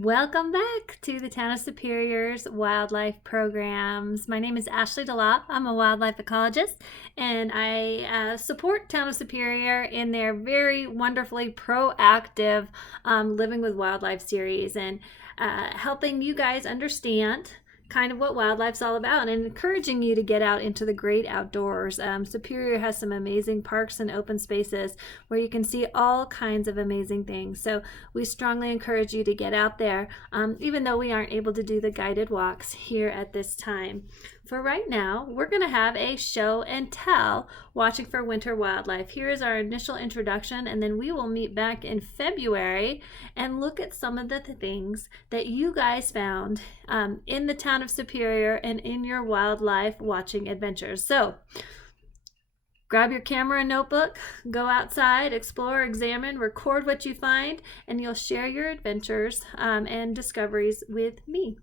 Welcome back to the Town of Superior's wildlife programs. My name is Ashley DeLaup. I'm a wildlife ecologist, and I support Town of Superior in their very wonderfully proactive Living with Wildlife series and helping you guys understand kind of what wildlife's all about and encouraging you to get out into the great outdoors. Superior has some amazing parks and open spaces where you can see all kinds of amazing things. So we strongly encourage you to get out there, even though we aren't able to do the guided walks here at this time. For right now, we're going to have a show and tell watching for winter wildlife. Here is our initial introduction, and then we will meet back in February and look at some of the things that you guys found in the town of Superior and in your wildlife watching adventures. So grab your camera and notebook, go outside, explore, examine, record what you find, and you'll share your adventures and discoveries with me.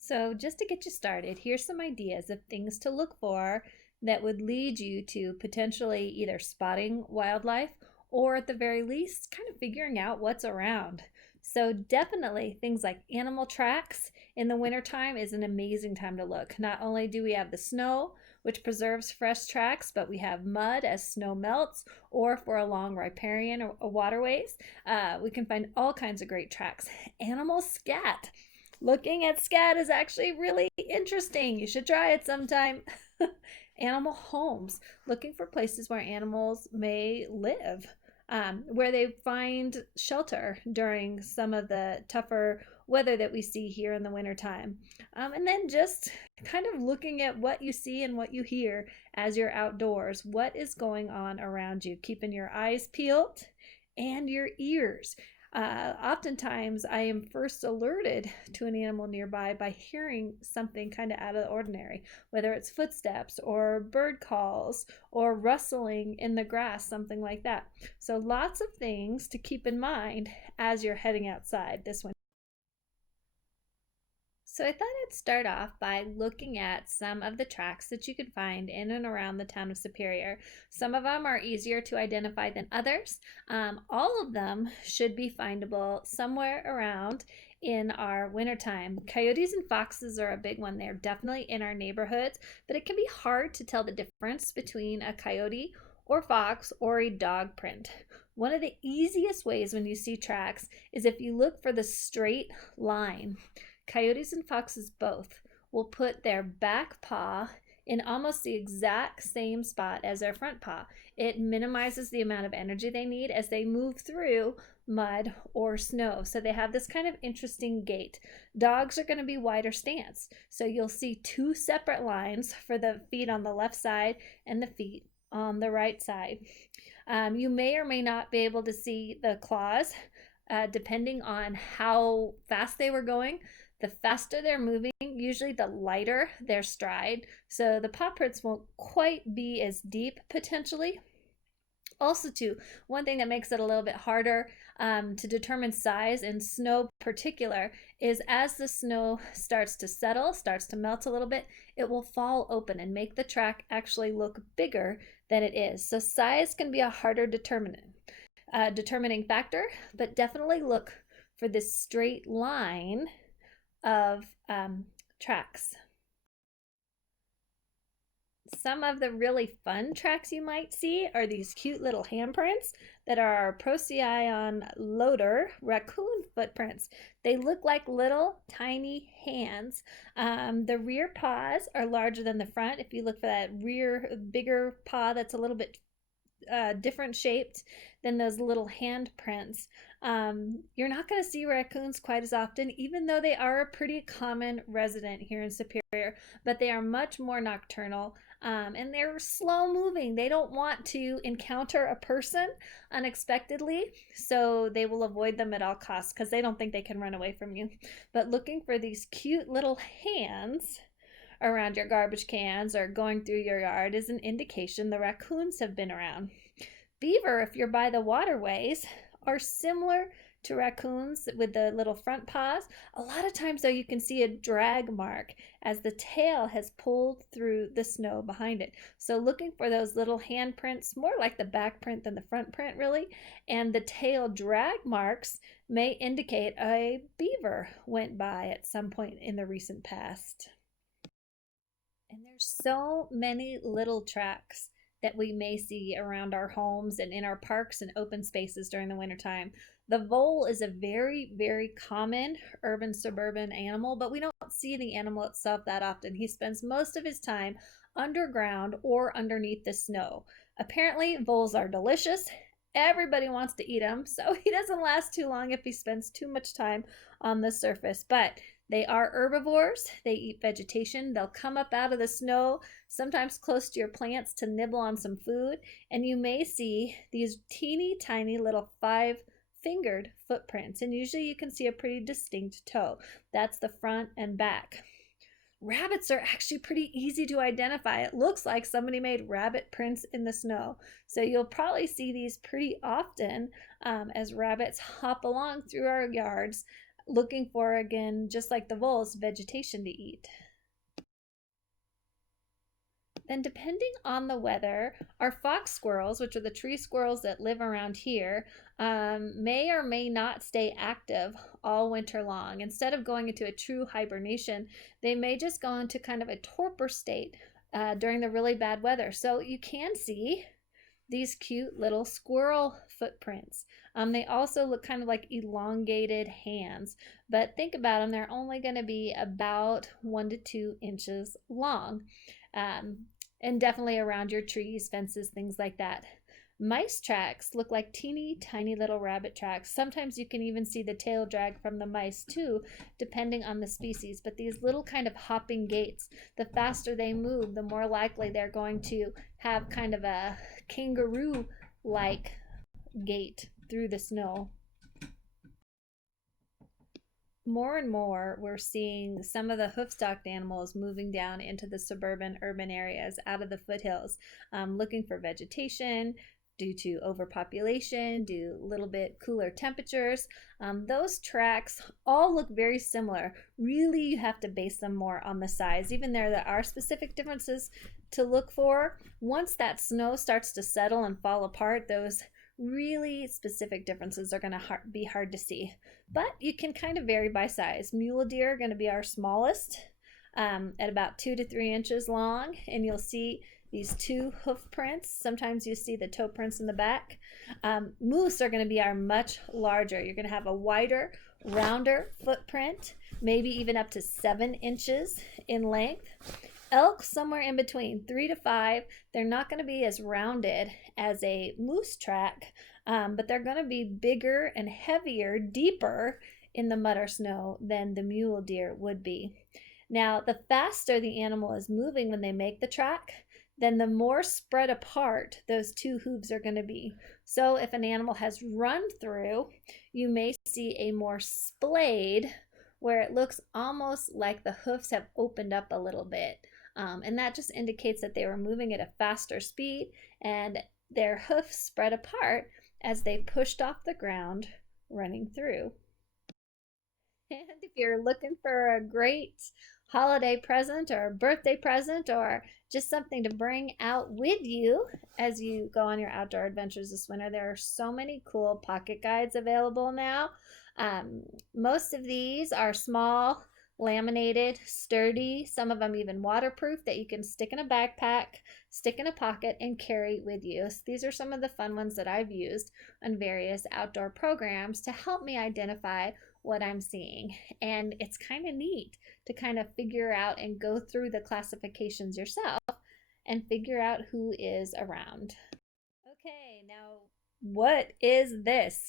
So just to get you started, here's some ideas of things to look for that would lead you to potentially either spotting wildlife or at the very least kind of figuring out what's around. So definitely things like animal tracks in the wintertime is an amazing time to look. Not only do we have the snow, which preserves fresh tracks, but we have mud as snow melts or for along riparian or waterways. We can find all kinds of great tracks. Animal scat. Looking at scat is actually really interesting. You should try it sometime. Animal homes, looking for places where animals may live, where they find shelter during some of the tougher weather that we see here in the wintertime. And then just kind of looking at what you see and what you hear as you're outdoors. What is going on around you? Keeping your eyes peeled and your ears. Oftentimes I am first alerted to an animal nearby by hearing something kind of out of the ordinary, whether it's footsteps or bird calls or rustling in the grass, something like that. So lots of things to keep in mind as you're heading outside this winter. So I thought I'd start off by looking at some of the tracks that you can find in and around the town of Superior. Some of them are easier to identify than others. All of them should be findable somewhere around in our wintertime. Coyotes and foxes are a big one. They're definitely in our neighborhoods, but it can be hard to tell the difference between a coyote or fox or a dog print. One of the easiest ways when you see tracks is if you look for the straight line. Coyotes and foxes both will put their back paw in almost the exact same spot as their front paw. It minimizes the amount of energy they need as they move through mud or snow. So they have this kind of interesting gait. Dogs are going to be wider stance. So you'll see two separate lines for the feet on the left side and the feet on the right side. You may or may not be able to see the claws depending on how fast they were going. The faster they're moving, usually the lighter their stride. So the paw prints won't quite be as deep potentially. Also, too, one thing that makes it a little bit harder to determine size in snow particular is as the snow starts to settle, starts to melt a little bit, it will fall open and make the track actually look bigger than it is. So size can be a harder determining factor, but definitely look for this straight line of tracks. Some of the really fun tracks you might see are these cute little handprints that are Procyon loader raccoon footprints. They look like little tiny hands. The rear paws are larger than the front. If you look for that rear bigger paw that's a little bit different shaped than those little handprints. You're not going to see raccoons quite as often, even though they are a pretty common resident here in Superior, but they are much more nocturnal and they're slow moving. They don't want to encounter a person unexpectedly, so they will avoid them at all costs because they don't think they can run away from you. But looking for these cute little hands around your garbage cans or going through your yard is an indication the raccoons have been around. Beaver, if you're by the waterways, are similar to raccoons with the little front paws. A lot of times, though, you can see a drag mark as the tail has pulled through the snow behind it. So looking for those little handprints, more like the back print than the front print, really, and the tail drag marks may indicate a beaver went by at some point in the recent past. And there's so many little tracks that we may see around our homes and in our parks and open spaces during the wintertime. The vole is a very, very common urban suburban animal, but we don't see the animal itself that often. He spends most of his time underground or underneath the snow. Apparently, voles are delicious. Everybody wants to eat them, so he doesn't last too long if he spends too much time on the surface. But they are herbivores. They eat vegetation. They'll come up out of the snow, sometimes close to your plants, to nibble on some food. And you may see these teeny tiny little 5-fingered footprints. And usually you can see a pretty distinct toe. That's the front and back. Rabbits are actually pretty easy to identify. It looks like somebody made rabbit prints in the snow. So you'll probably see these pretty often as rabbits hop along through our yards, looking for, again, just like the voles, vegetation to eat. Then depending on the weather, our fox squirrels, which are the tree squirrels that live around here, may or may not stay active all winter long. Instead of going into a true hibernation, they may just go into kind of a torpor state during the really bad weather. So you can see these cute little squirrel footprints. They also look kind of like elongated hands, but think about them, they're only going to be about 1 to 2 inches long, and definitely around your trees, fences, things like that. Mice tracks look like teeny tiny little rabbit tracks. Sometimes you can even see the tail drag from the mice too, depending on the species. But these little kind of hopping gaits, the faster they move, the more likely they're going to have kind of a kangaroo-like gait through the snow. More and more, we're seeing some of the hoof-stocked animals moving down into the suburban urban areas out of the foothills, looking for vegetation due to overpopulation, due to a little bit cooler temperatures. Those tracks all look very similar. Really, you have to base them more on the size. Even there are specific differences to look for. Once that snow starts to settle and fall apart, those really specific differences are going to be hard to see, but you can kind of vary by size. Mule deer are going to be our smallest, at about 2 to 3 inches long, and you'll see these 2 hoof prints. Sometimes you see the toe prints in the back. Moose are going to be our much larger. You're going to have a wider, rounder footprint, maybe even up to 7 inches in length. Elk, somewhere in between 3 to 5. They're not going to be as rounded as a moose track, but they're going to be bigger and heavier, deeper in the mud or snow than the mule deer would be. Now, the faster the animal is moving when they make the track, then the more spread apart those 2 hooves are going to be. So if an animal has run through, you may see a more splayed, where it looks almost like the hoofs have opened up a little bit. And that just indicates that they were moving at a faster speed and their hoofs spread apart as they pushed off the ground running through. And if you're looking for a great holiday present or a birthday present or just something to bring out with you as you go on your outdoor adventures this winter, there are so many cool pocket guides available now. Most of these are small, laminated, sturdy, some of them even waterproof, that you can stick in a backpack, stick in a pocket, and carry with you. So these are some of the fun ones that I've used on various outdoor programs to help me identify what I'm seeing. And it's kind of neat to kind of figure out and go through the classifications yourself and figure out who is around. Okay, now what is this?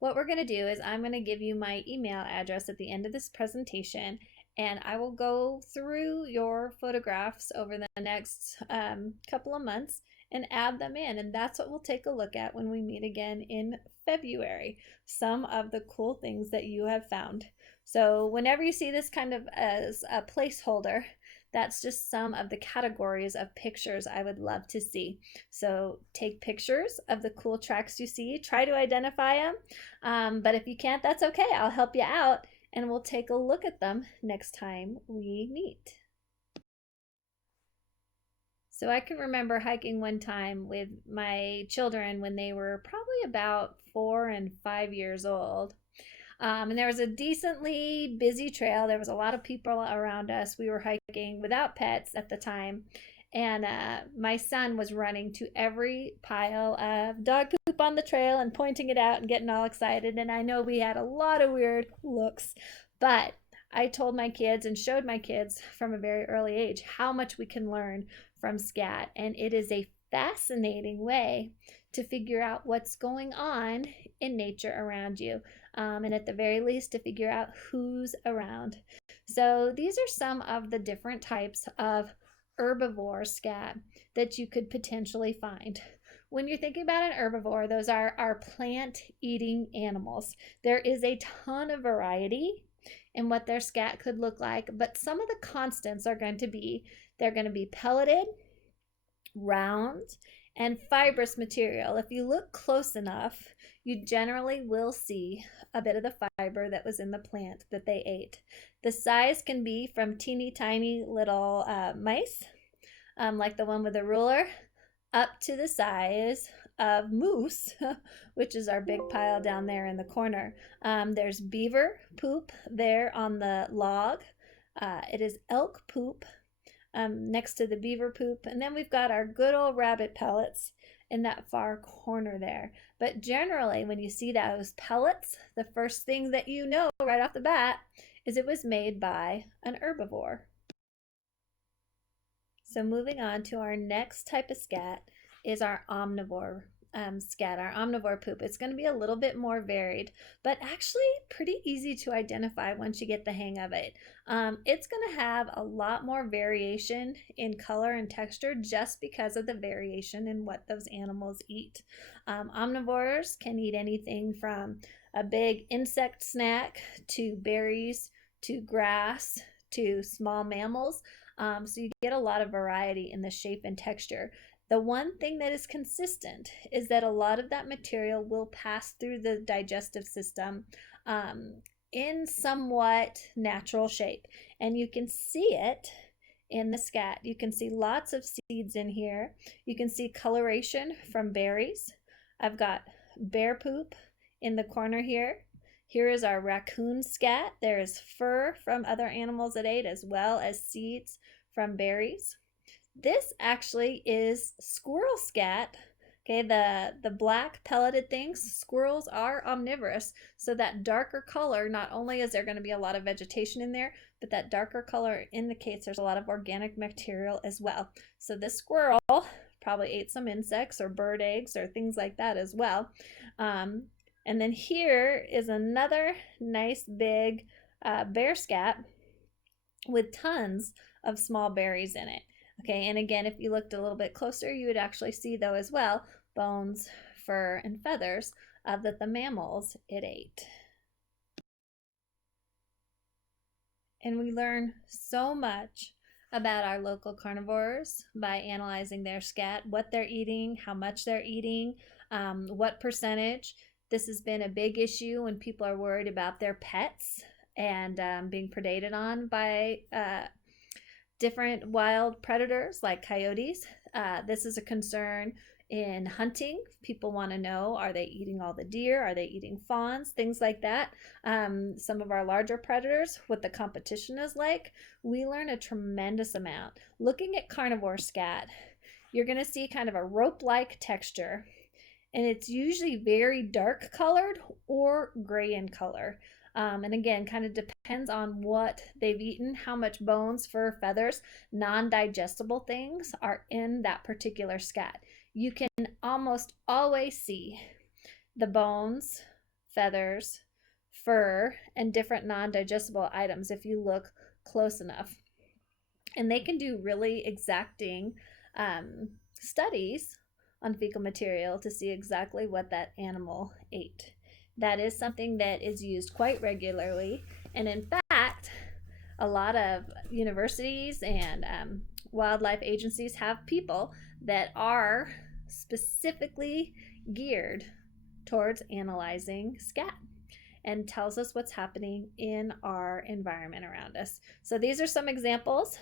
What we're going to do is I'm going to give you my email address at the end of this presentation, and I will go through your photographs over the next couple of months and add them in, and that's what we'll take a look at when we meet again in February, some of the cool things that you have found. So whenever you see this kind of as a placeholder, That's just some of the categories of pictures I would love to see. So take pictures of the cool tracks you see, try to identify them, but if you can't, that's okay. I'll help you out and we'll take a look at them next time we meet. So I can remember hiking one time with my children when they were probably about 4 and 5 years old. And there was a decently busy trail. There was a lot of people around us. We were hiking without pets at the time. And my son was running to every pile of dog poop on the trail and pointing it out and getting all excited. And I know we had a lot of weird looks, but I told my kids and showed my kids from a very early age how much we can learn from scat. And it is a fascinating way to figure out what's going on in nature around you. And at the very least, to figure out who's around. So these are some of the different types of herbivore scat that you could potentially find. When you're thinking about an herbivore, those are our plant-eating animals. There is a ton of variety in what their scat could look like, but some of the constants are going to be, they're going to be pelleted, round, and fibrous material. If you look close enough, you generally will see a bit of the fiber that was in the plant that they ate. The size can be from teeny tiny little mice, like the one with the ruler, up to the size of moose, which is our big pile down there in the corner. There's beaver poop there on the log. It is elk poop next to the beaver poop. And then we've got our good old rabbit pellets in that far corner there. But generally, when you see those pellets, the first thing that you know right off the bat is it was made by an herbivore. So moving on to our next type of scat is our omnivore scat, our omnivore poop. It's going to be a little bit more varied, but actually pretty easy to identify once you get the hang of it. It's going to have a lot more variation in color and texture just because of the variation in what those animals eat. Omnivores can eat anything from a big insect snack to berries to grass to small mammals. So you get a lot of variety in the shape and texture. The one thing that is consistent is that a lot of that material will pass through the digestive system in somewhat natural shape. And you can see it in the scat. You can see lots of seeds in here. You can see coloration from berries. I've got bear poop in the corner here. Here is our raccoon scat. There is fur from other animals it ate as well as seeds from berries. This actually is squirrel scat. Okay, the black pelleted things, squirrels are omnivorous. So that darker color, not only is there going to be a lot of vegetation in there, but that darker color indicates there's a lot of organic material as well. So this squirrel probably ate some insects or bird eggs or things like that as well. And then here is another nice big bear scat with tons of small berries in it. Okay, and again, if you looked a little bit closer, you would actually see, though, as well, bones, fur, and feathers of the mammals it ate. And we learn so much about our local carnivores by analyzing their scat, what they're eating, how much they're eating, what percentage. This has been a big issue when people are worried about their pets and being predated on by different wild predators like coyotes. This is a concern in hunting. People want to know, are they eating all the deer? Are they eating fawns? Things like that. Some of our larger predators, what the competition is like, we learn a tremendous amount. Looking at carnivore scat, you're going to see kind of a rope-like texture, and it's usually very dark colored or gray in color. And again, kind of depends on what they've eaten, how much bones, fur, feathers, non-digestible things are in that particular scat. You can almost always see the bones, feathers, fur, and different non-digestible items if you look close enough. And they can do really exacting studies on fecal material to see exactly what that animal ate. That is something that is used quite regularly. And in fact, A lot of universities and wildlife agencies have people that are specifically geared towards analyzing scat and tells us what's happening in our environment around us. So these are some examples.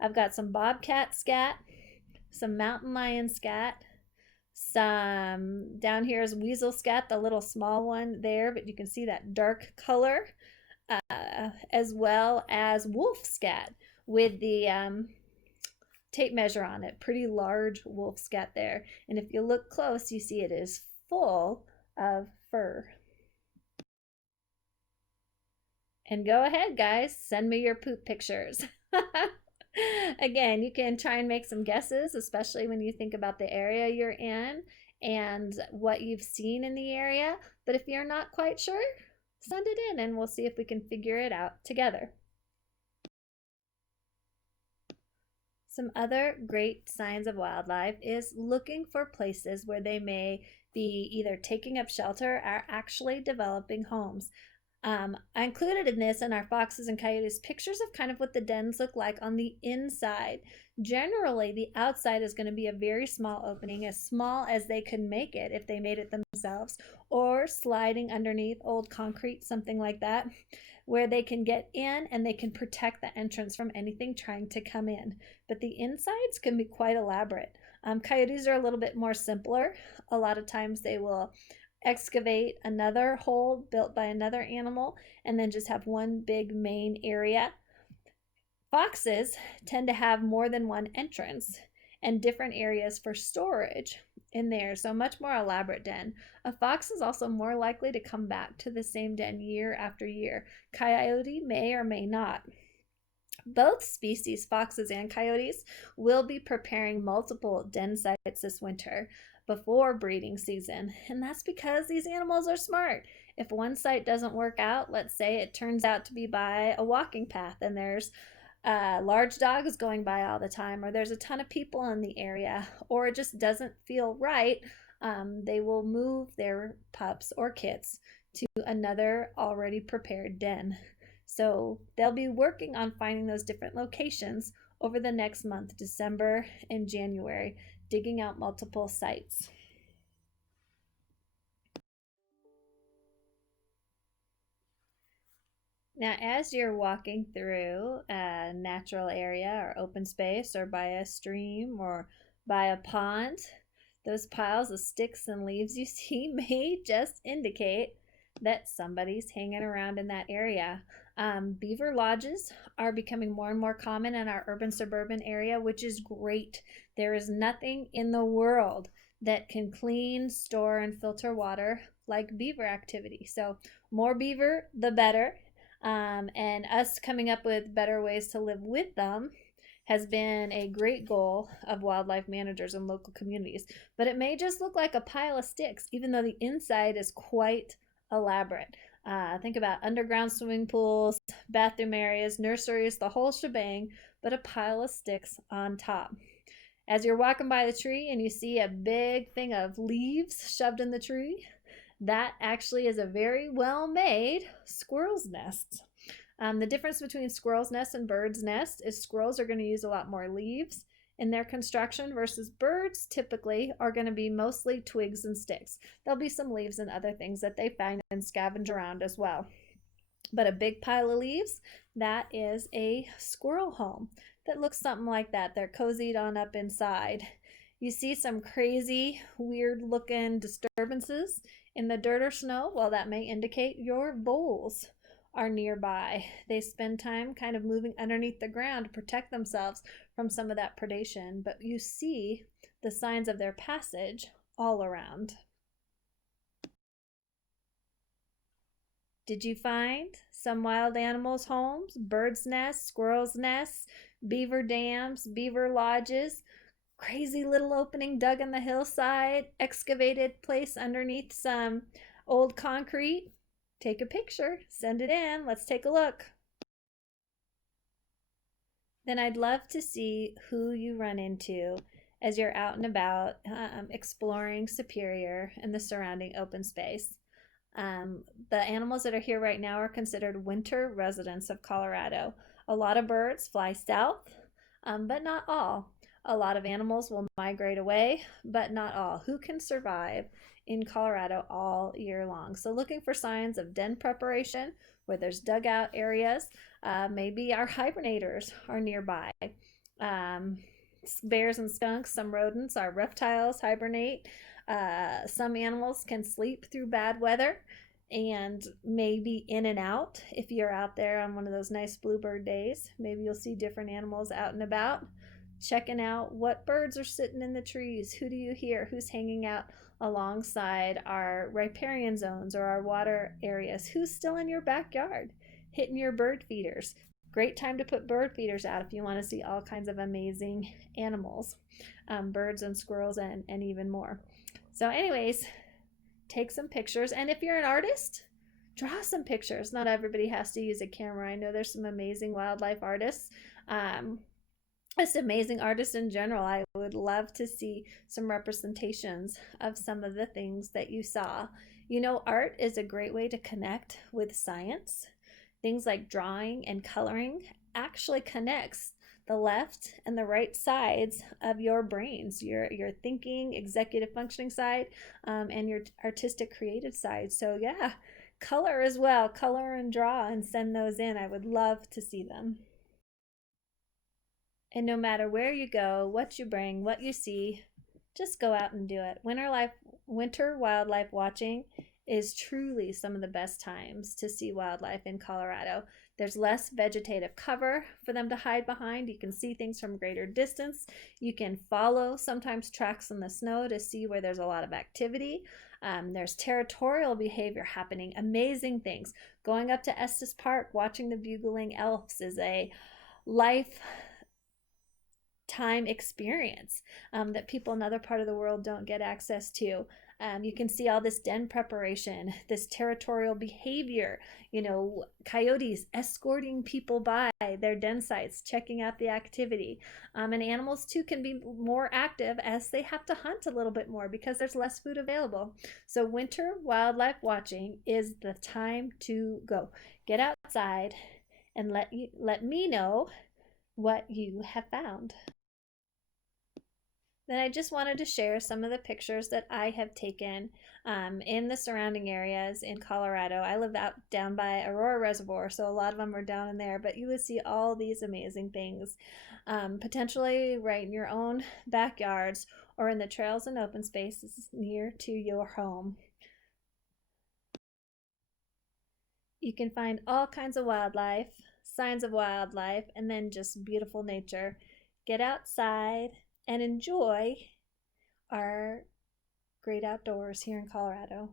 I've got some bobcat scat, some mountain lion scat, some down here is weasel scat, the little small one there, but you can see that dark color, as well as wolf scat with the tape measure on it. Pretty large wolf scat there. And if you look close, you see it is full of fur. And go ahead, guys, send me your poop pictures. Again, you can try and make some guesses, especially when you think about the area you're in and what you've seen in the area. But if you're not quite sure, send it in and we'll see if we can figure it out together. Some other great signs of wildlife is looking for places where they may be either taking up shelter or actually developing homes. I included in this, in our foxes and coyotes, pictures of kind of what the dens look like on the inside. Generally, the outside is going to be a very small opening, as small as they could make it if they made it themselves, or sliding underneath old concrete, something like that, where they can get in and they can protect the entrance from anything trying to come in. But the insides can be quite elaborate. Coyotes are a little bit more simpler. A lot of times they will excavate another hole built by another animal and then just have one big main area. Foxes tend to have more than one entrance and different areas for storage in there, so much more elaborate den. A fox is also more likely to come back to the same den year after year. Coyote may or may not. Both species, foxes and coyotes, will be preparing multiple den sites this winter before breeding season, and that's because these animals are smart. If one site doesn't work out, let's say it turns out to be by a walking path and there's large dogs going by all the time, or there's a ton of people in the area, or it just doesn't feel right, they will move their pups or kits to another already prepared den. So they'll be working on finding those different locations over the next month, December and January, digging out multiple sites. Now, as you're walking through a natural area or open space or by a stream or by a pond, those piles of sticks and leaves you see may just indicate that somebody's hanging around in that area. Beaver lodges are becoming more and more common in our urban suburban area, which is great. There is nothing in the world that can clean, store, and filter water like beaver activity. So more beaver, the better. And us coming up with better ways to live with them has been a great goal of wildlife managers and local communities. But it may just look like a pile of sticks, even though the inside is quite elaborate. Think about underground swimming pools, bathroom areas, nurseries, the whole shebang, but a pile of sticks on top. As you're walking by the tree and you see a big thing of leaves shoved in the tree, that actually is a very well-made squirrel's nest. The difference between squirrel's nest and bird's nest is squirrels are going to use a lot more leaves in their construction versus birds typically are going to be mostly twigs and sticks. There'll be some leaves and other things that they find and scavenge around as well. But a big pile of leaves, that is a squirrel home that looks something like that. They're cozied on up inside. You see some crazy, weird looking disturbances in the dirt or snow. Well, that may indicate your voles are nearby. They spend time kind of moving underneath the ground to protect themselves from some of that predation, but you see the signs of their passage all around. Did you find some wild animals' homes, birds' nests, squirrels' nests, beaver dams, beaver lodges, crazy little opening dug in the hillside, excavated place underneath some old concrete? Take a picture, send it in, let's take a look. Then I'd love to see who you run into as you're out and about exploring Superior and the surrounding open space. The animals that are here right now are considered winter residents of Colorado. A lot of birds fly south, but not all. A lot of animals will migrate away, but not all. Who can survive in Colorado all year long? So looking for signs of den preparation where there's dugout areas. Maybe our hibernators are nearby. Um, Bears and skunks, some rodents, our reptiles hibernate. Some animals can sleep through bad weather and maybe in and out. If you're out there on one of those nice bluebird days, maybe you'll see different animals out and about, checking out what birds are sitting in the trees. Who do you hear? Who's hanging out alongside our riparian zones or our water areas? Who's still in your backyard hitting your bird feeders? Great time to put bird feeders out if you want to see all kinds of amazing animals, birds and squirrels and even more. So anyways, take some pictures. And if you're an artist, draw some pictures. Not everybody has to use a camera. I know there's some amazing wildlife artists. Just amazing artists in general. I would love to see some representations of some of the things that you saw. You know, art is a great way to connect with science. Things like drawing and coloring actually connects the left and the right sides of your brains, your thinking, executive functioning side, and your artistic creative side. So yeah, color as well. Color and draw and send those in. I would love to see them. And no matter where you go, what you bring, what you see, just go out and do it. Winter wildlife watching is truly some of the best times to see wildlife in Colorado. There's less vegetative cover for them to hide behind. You can see things from greater distance. You can follow sometimes tracks in the snow to see where there's a lot of activity. There's territorial behavior happening, amazing things. Going up to Estes Park, watching the bugling elks is a lifetime experience that people in other part of the world don't get access to. You can see all this den preparation, this territorial behavior, coyotes escorting people by their den sites, checking out the activity. And animals too can be more active as they have to hunt a little bit more because there's less food available. So winter wildlife watching is the time to go. Get outside and let me know what you have found. Then I just wanted to share some of the pictures that I have taken in the surrounding areas in Colorado. I live out down by Aurora Reservoir, so a lot of them are down in there, but you would see all these amazing things, potentially right in your own backyards or in the trails and open spaces near to your home. You can find all kinds of wildlife, signs of wildlife, and then just beautiful nature. Get outside and enjoy our great outdoors here in Colorado.